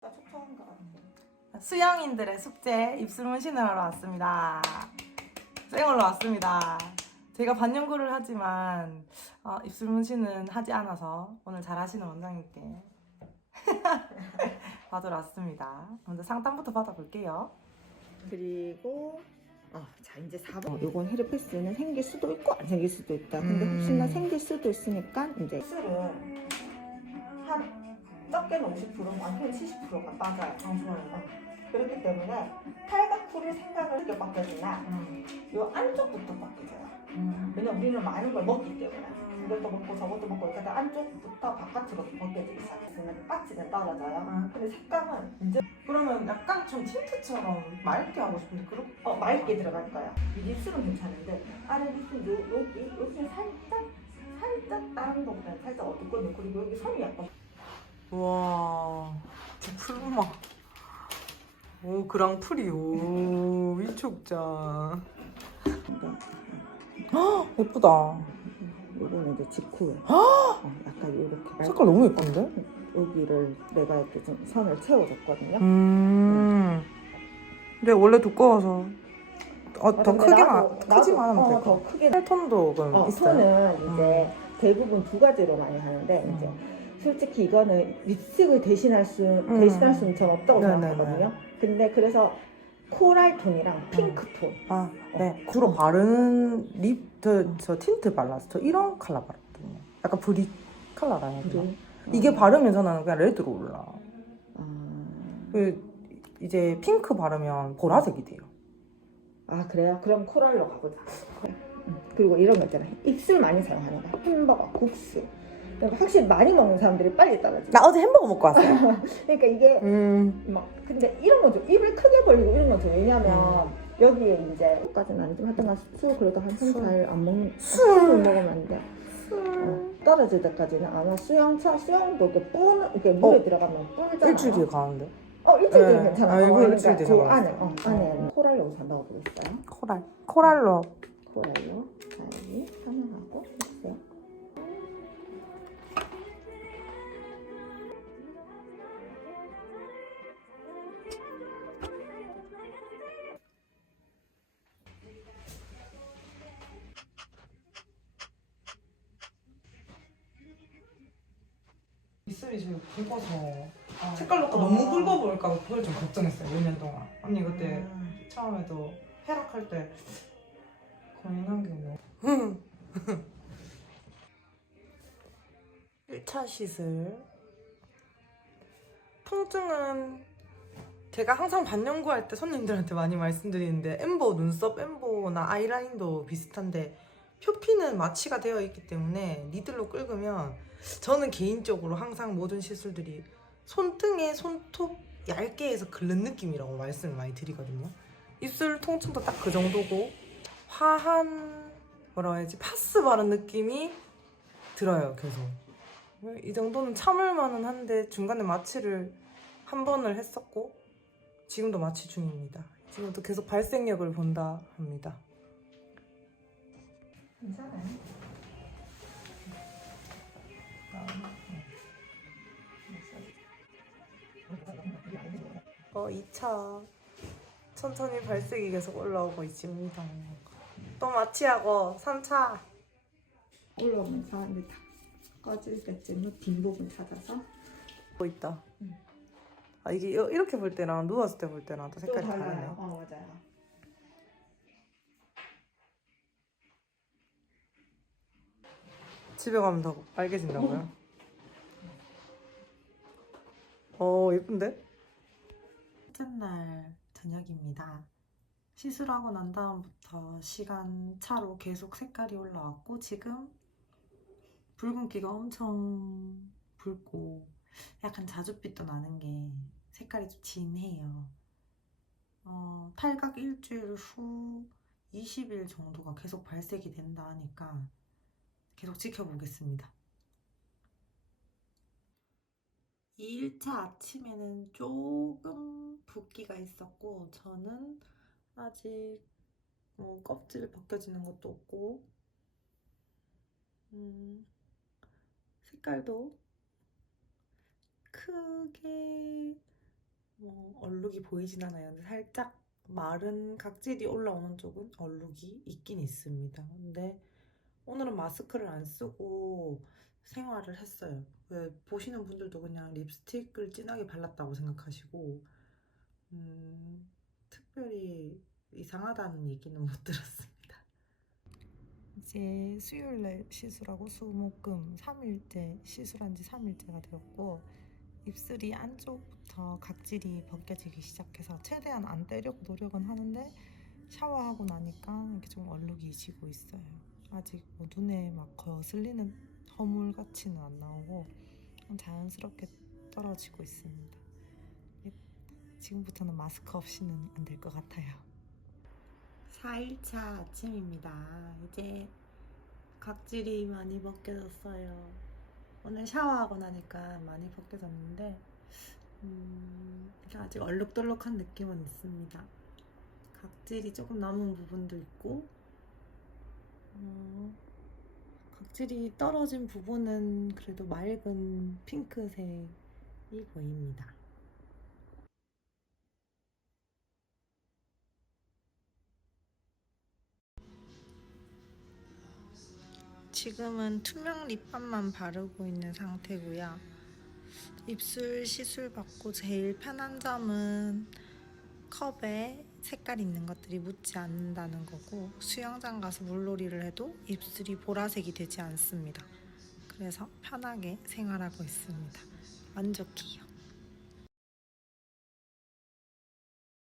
나 촉촉한 거 같아. 수영인들의 숙제 입술 문신을 하러 왔습니다. 쌩얼로 왔습니다. 제가 반영구를 하지만 어, 입술 문신은 하지 않아서 오늘 잘하시는 원장님께 받으러 왔습니다. 먼저 상담부터 받아볼게요. 그리고 어, 자 이제 4번. 요건 헤르페스는 생길 수도 있고 안 생길 수도 있다. 근데 음. 혹시나 생길 수도 있으니까 이제 술은 한 적게는 50% 많게는 70%가 빠져요. 방송에서. 그렇기 때문에 탈각풀을 생각을 하게 바뀌어지나 요 안쪽부터 바뀌어져요. 왜냐면 우리는 많은 걸 먹기 때문에 이것도 먹고 저것도 먹고 이렇게 해서 안쪽부터 바깥으로 벗겨지기 시작했으면 빠지는 떨어져요. 근데 색감은 이제 그러면 약간 좀 틴트처럼 맑게 하고 싶은데 그렇게 어, 맑게 들어갈 거야. 이 입술은 괜찮은데 아래 입술 요, 여기 여기 살짝 살짝 다른 것보다는 살짝 어둡거든요. 그리고 여기 선이 약간 와, 저 풀마. 오, 그랑프리. 오, 위촉자. 예쁘다. 요거는 이제 직후에 어, 약간 이렇게 색깔 너무 예쁜데? 여기를 내가 이렇게 좀 선을 채워줬거든요. 음. 근데 원래 두꺼워서 어, 더 근데 크게만 나도- 크지만 하면 나도, 될 어, 것더 같아. 크게 헬톤도 그럼 어, 있어요? 손은 이제 대부분 두 가지로 많이 하는데 음. 이제 솔직히 이거는 립스틱을 대신할 수 음. 대신할 수는 전 없다고 네네네. 생각하거든요. 근데 그래서 코랄 톤이랑 핑크 톤 아, 네. 주로 바르는 립, 저, 저 틴트 발랐어. 저 이런 컬러 바르거든요. 약간 브릭 컬러라 해야 되나? 그리고 이게 바르면 저는 그냥 레드로 올라. 아, 그 이제 핑크 바르면 보라색이 돼요. 아 그래요? 그럼 코랄로 가보자. 음, 그리고 이런 거 있잖아. 입술 많이 사용하는 거. 햄버거, 국수. 그러니까 확실히 많이 먹는 사람들이 빨리 떨어져. 나 어제 햄버거 먹고 왔어요. 그러니까 이게 음. 막 근데 이런 건좀 입을 크게 벌리고 이런 건좀 왜냐면 여기에 이제 까지는 아니지만 하여튼 술 그래도 한참 술. 잘안 먹는 술. 술을 먹으면 안 돼. 어, 떨어질 때까지는 아마 수영차 수영도 이렇게 뿌는 이렇게 물에 어. 들어가면 뿔잖아. 일주일 뒤에 가는데. 어 일주일 뒤에 네. 괜찮아. 아, 어, 일주일 뒤에 그 잡아놨어. 안에 어 안에 코랄 여기 산다고 그랬어요. 코랄. 코랄로. 코랄로 가야지 하나 하고 입술이 좀 굵어서 아. 색깔 넣고 너무 굵어 보일까 봐 그걸 좀 걱정했어요 2년 동안 언니 그때 음. 처음에도 헤락할 때 고민한 게 뭐. 1차 시술 통증은 제가 항상 반영구할 때 손님들한테 많이 말씀드리는데 엠보 눈썹 엠보나 아이라인도 비슷한데 표피는 마취가 되어 있기 때문에 니들로 긁으면 저는 개인적으로 항상 모든 시술들이 손등에 손톱 얇게 해서 긁는 느낌이라고 말씀을 많이 드리거든요. 입술 통증도 딱 그 정도고 화한 뭐라고 해야지 파스 바른 느낌이 들어요 계속. 이 정도는 참을 만은 한데 중간에 마취를 한 번을 했었고 지금도 마취 중입니다. 지금도 계속 발생력을 본다 합니다. 괜찮아요. 어, 2차 천천히 발색이 계속 올라오고 있습니다. 또 마취하고 3차 올라오면서 이제 다 꺼질 때쯤에 뒷부분 찾아서 보고 있다. 응. 아 이게 이- 이렇게 볼 때랑 누웠을 때 볼 때랑 또또 색깔이 달라요. 다르네. 어 맞아요. 집에 가면 더 빨개진다고요? 어 예쁜데? 첫째 날 저녁입니다. 시술하고 난 다음부터 시간 차로 계속 색깔이 올라왔고 지금 붉은기가 엄청 붉고 약간 자줏빛도 나는 게 색깔이 좀 진해요. 어, 탈각 일주일 후 20일 정도가 계속 발색이 된다 하니까 계속 지켜보겠습니다. 2일차 아침에는 조금 붓기가 있었고 저는 아직 뭐 껍질 벗겨지는 것도 없고 음, 색깔도 크게 뭐 얼룩이 보이진 않아요. 근데 살짝 마른 각질이 올라오는 쪽은 얼룩이 있긴 있습니다. 근데 오늘은 마스크를 안 쓰고 생활을 했어요. 왜 보시는 분들도 그냥 립스틱을 진하게 발랐다고 생각하시고 음, 특별히 이상하다는 얘기는 못 들었습니다. 이제 수요일 날 시술하고 수목금 3일째 시술한 지 3일째가 되었고 입술이 안쪽부터 각질이 벗겨지기 시작해서 최대한 안 때려고 노력은 하는데 샤워하고 나니까 이렇게 좀 얼룩이 지고 있어요. 아직 뭐 눈에 막 거슬리는 허물 같이는 안 나오고 자연스럽게 떨어지고 있습니다. 지금부터는 마스크 없이는 안 될 것 같아요. 4일차 아침입니다. 이제 각질이 많이 벗겨졌어요. 오늘 샤워하고 나니까 많이 벗겨졌는데 음, 아직 얼룩덜룩한 느낌은 있습니다. 각질이 조금 남은 부분도 있고 어, 각질이 떨어진 부분은 그래도 맑은 핑크색이 보입니다. 지금은 투명 립밤만 바르고 있는 상태고요. 입술 시술 받고 제일 편한 점은 컵에 색깔 있는 것들이 묻지 않는다는 거고 수영장 가서 물놀이를 해도 입술이 보라색이 되지 않습니다. 그래서 편하게 생활하고 있습니다. 만족해요.